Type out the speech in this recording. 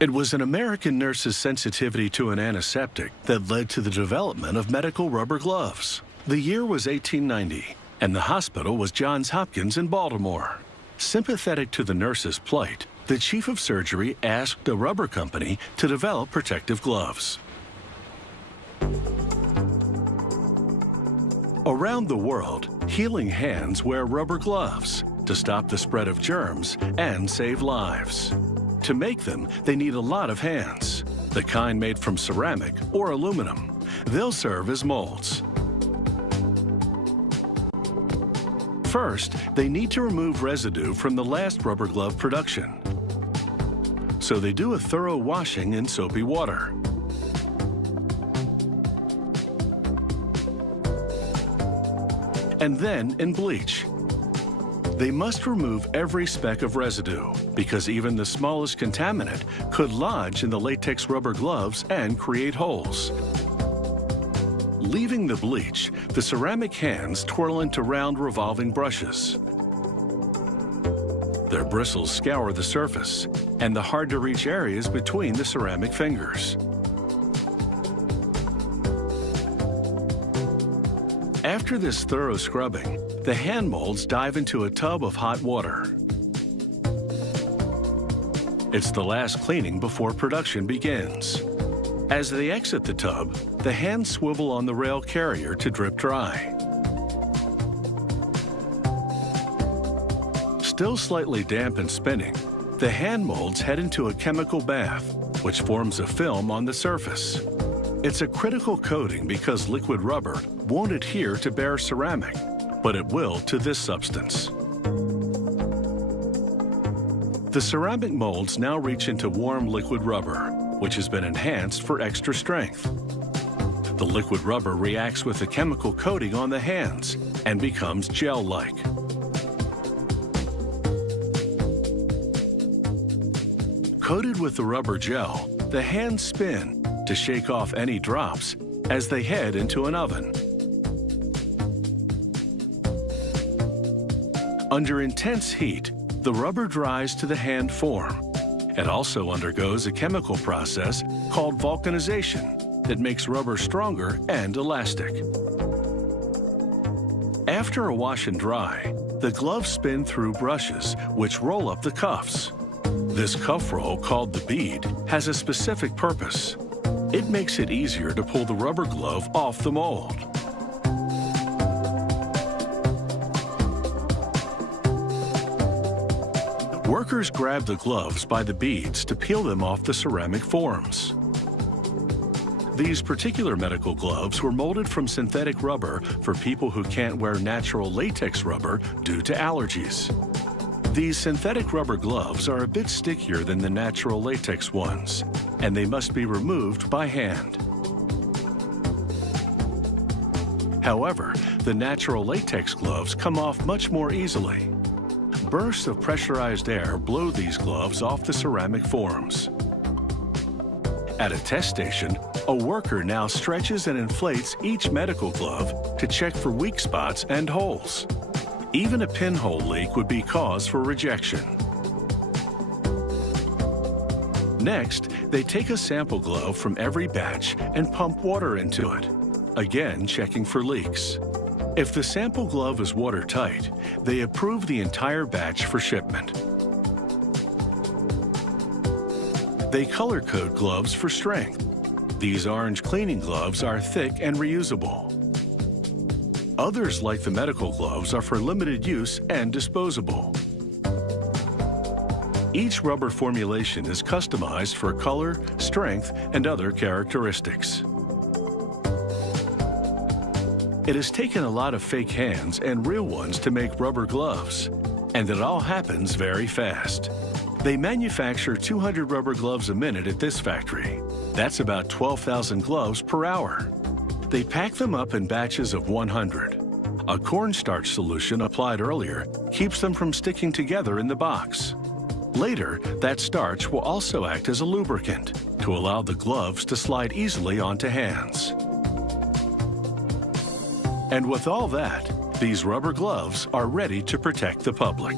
It was an American nurse's sensitivity to an antiseptic that led to the development of medical rubber gloves. The year was 1890, and the hospital was Johns Hopkins in Baltimore. Sympathetic to the nurse's plight, the chief of surgery asked a rubber company to develop protective gloves. Around the world, healing hands wear rubber gloves to stop the spread of germs and save lives. To make them, they need a lot of hands, the kind made from ceramic or aluminum. They'll serve as molds. First, they need to remove residue from the last rubber glove production. So they do a thorough washing in soapy water. And then in bleach. They must remove every speck of residue because even the smallest contaminant could lodge in the latex rubber gloves and create holes. Leaving the bleach, the ceramic hands twirl into round revolving brushes. Their bristles scour the surface and the hard-to-reach areas between the ceramic fingers. After this thorough scrubbing, the hand molds dive into a tub of hot water. It's the last cleaning before production begins. As they exit the tub, the hands swivel on the rail carrier to drip dry. Still slightly damp and spinning, the hand molds head into a chemical bath, which forms a film on the surface. It's a critical coating because liquid rubber won't adhere to bare ceramic, but it will to this substance. The ceramic molds now reach into warm liquid rubber, which has been enhanced for extra strength. The liquid rubber reacts with the chemical coating on the hands and becomes gel-like. Coated with the rubber gel, the hands spin to shake off any drops as they head into an oven. Under intense heat, the rubber dries to the hand form. It also undergoes a chemical process called vulcanization that makes rubber stronger and elastic. After a wash and dry, the gloves spin through brushes, which roll up the cuffs. This cuff roll, called the bead, has a specific purpose. It makes it easier to pull the rubber glove off the mold. Workers grab the gloves by the beads to peel them off the ceramic forms. These particular medical gloves were molded from synthetic rubber for people who can't wear natural latex rubber due to allergies. These synthetic rubber gloves are a bit stickier than the natural latex ones, and they must be removed by hand. However, the natural latex gloves come off much more easily. Bursts of pressurized air blow these gloves off the ceramic forms. At a test station, a worker now stretches and inflates each medical glove to check for weak spots and holes. Even a pinhole leak would be cause for rejection. Next, they take a sample glove from every batch and pump water into it, again checking for leaks. If the sample glove is watertight, they approve the entire batch for shipment. They color code gloves for strength. These orange cleaning gloves are thick and reusable. Others, like the medical gloves, are for limited use and disposable. Each rubber formulation is customized for color, strength, and other characteristics. It has taken a lot of fake hands and real ones to make rubber gloves, and it all happens very fast. They manufacture 200 rubber gloves a minute at this factory. That's about 12,000 gloves per hour. They pack them up in batches of 100. A cornstarch solution applied earlier keeps them from sticking together in the box. Later, that starch will also act as a lubricant to allow the gloves to slide easily onto hands. And with all that, these rubber gloves are ready to protect the public.